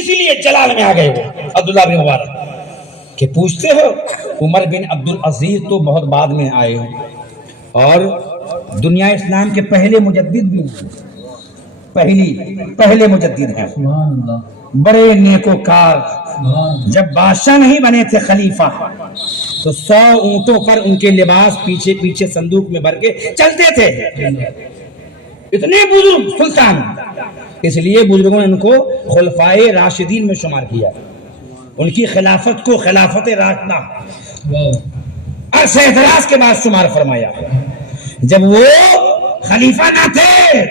اسی لیے جلال میں آ گئے وہ عبداللہ بن مبارک کہ پوچھتے ہو عمر بن عبدالعزیز تو بہت بعد میں آئے ہو اور دنیا اسلام کے پہلے مجدد بھی ہیں، پہلے مجدد ہیں، بڑے نیکوکار، جب بادشاہ نہیں بنے تھے خلیفہ تو 100 اونٹوں پر ان کے لباس پیچھے پیچھے صندوق میں بھر کے چلتے تھے، اتنے بزرگ سلطان، اس لیے بزرگوں نے ان کو خلفائے راشدین میں شمار کیا، ان کی خلافت کو خلافت راشدہ عرصہ دراز کے بعد شمار فرمایا۔ جب وہ خلیفہ نہ تھے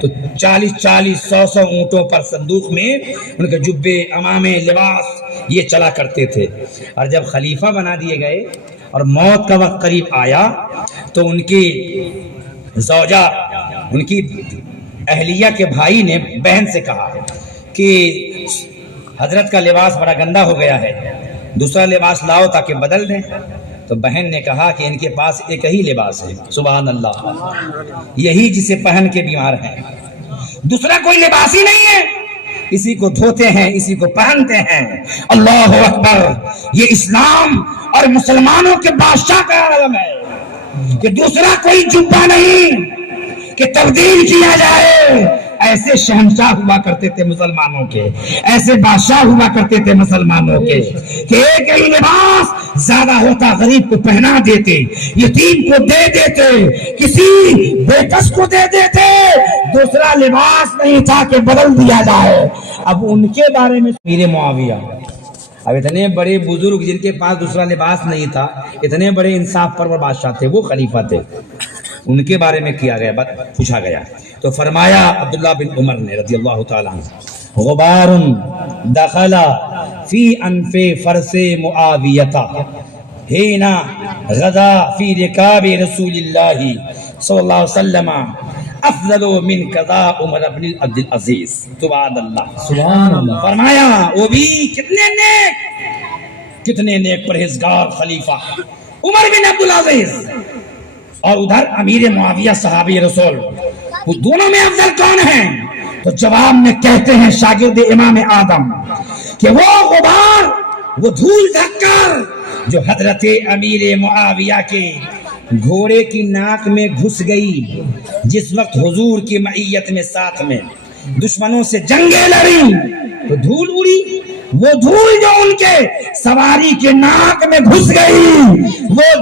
تو 40-100 اونٹوں پر صندوق میں ان کے جبے، امامے، لباس یہ چلا کرتے تھے، اور جب خلیفہ بنا دیے گئے اور موت کا وقت قریب آیا تو ان کی زوجہ، ان کی اہلیہ کے بھائی نے بہن سے کہا کہ حضرت کا لباس بڑا گندا ہو گیا ہے، دوسرا لباس لاؤ تاکہ بدل دیں۔ تو بہن نے کہا کہ ان کے پاس ایک ہی لباس ہے، سبحان اللہ، یہی جسے پہن کے بیمار ہیں، دوسرا کوئی لباس ہی نہیں ہے، اسی کو دھوتے ہیں، اسی کو پہنتے ہیں۔ اللہ اکبر، یہ اسلام اور مسلمانوں کے بادشاہ کا عالم ہے کہ دوسرا کوئی جبہ نہیں کہ تبدیل کیا جائے۔ ایسے شہنشاہ ہوا کرتے تھے مسلمانوں کے، ایسے بادشاہ ہوا کرتے تھے مسلمانوں کے کہ ایک ہی لباس زیادہ ہوتا غریب کو پہنا دیتے، یتیم کو دے دیتے، کسی بےکس کو دے دیتے، دوسرا لباس نہیں تھا کہ بدل دیا جائے۔ اب ان کے بارے میں امیر معاویہ، اب اتنے بڑے بزرگ جن کے پاس دوسرا لباس نہیں تھا، اتنے بڑے انصاف پرور بادشاہ تھے، وہ خلیفہ تھے، ان کے بارے میں کیا گیا، پوچھا گیا تو فرمایا عبداللہ بن عمر نے رضی اللہ تعالیٰ عنہ، غبار دخل فی انف فرس معاویہ حین غزا فی رکاب رسول اللہ صلی اللہ علیہ وسلم افضل من قضاء عمر بن عبدالعزیز، سبحان اللہ، سبحان اللہ۔ فرمایا وہ بھی کتنے نیک پرہیزگار خلیفہ عمر بن عبدالعزیز، اور ادھر امیر معاویہ صحابی رسول، وہ دونوں میں افضل کون ہیں؟ تو جواب میں کہتے ہیں شاگرد امام آدم کہ وہ غبار، وہ دھول دھکر جو حضرت امیر معاویہ کے گھوڑے کی ناک میں گھس گئی جس وقت حضور کی معیت میں ساتھ میں دشمنوں سے جنگیں لڑی تو دھول اڑی، وہ دھول جو ان کے سواری کے ناک میں گھس گئی وہ